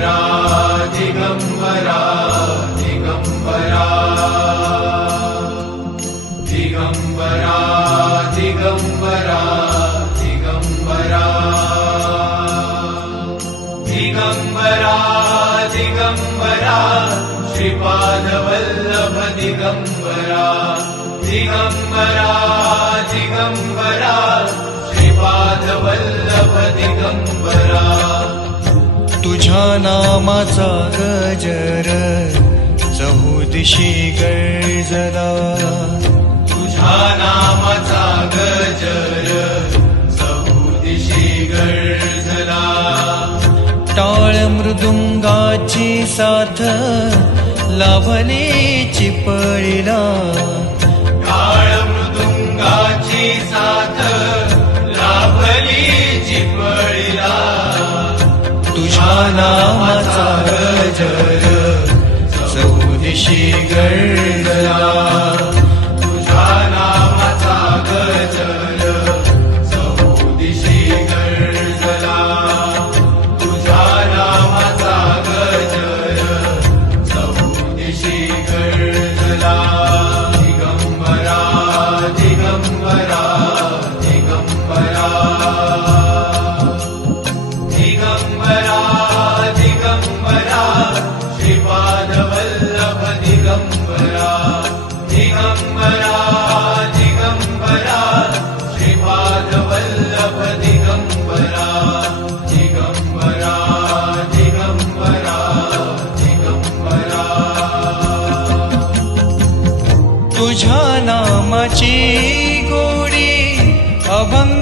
दिगम्बरा दिगम्बरा दिगम्बरा दिगम्बरा दिगम्बरा दिगम्बरा दिगम्बरा श्रीपादवल्लभ दिगम्बरा दिगम्बरा दिगम्बरा श्रीपादवल्लभ दिगम्बरा तुझ्या नामाचा गजर चहुदिशी गर्जला तुझ्या नामाचा गजर चौदिशी गर्जला टाळ मृदुंगाची साथ लाभली चिपळीला नामाचा गजर चौदिशी गण दिगंबरा दिगंबरा श्रीपादवल्लभ दिगंबरा दिगंबरा दिगंबरा श्रीपादवल्लभ दिगंबरा दिगंबरा दिगंबरा दिगंबरा तुझ्या नामाची गोडी अभंग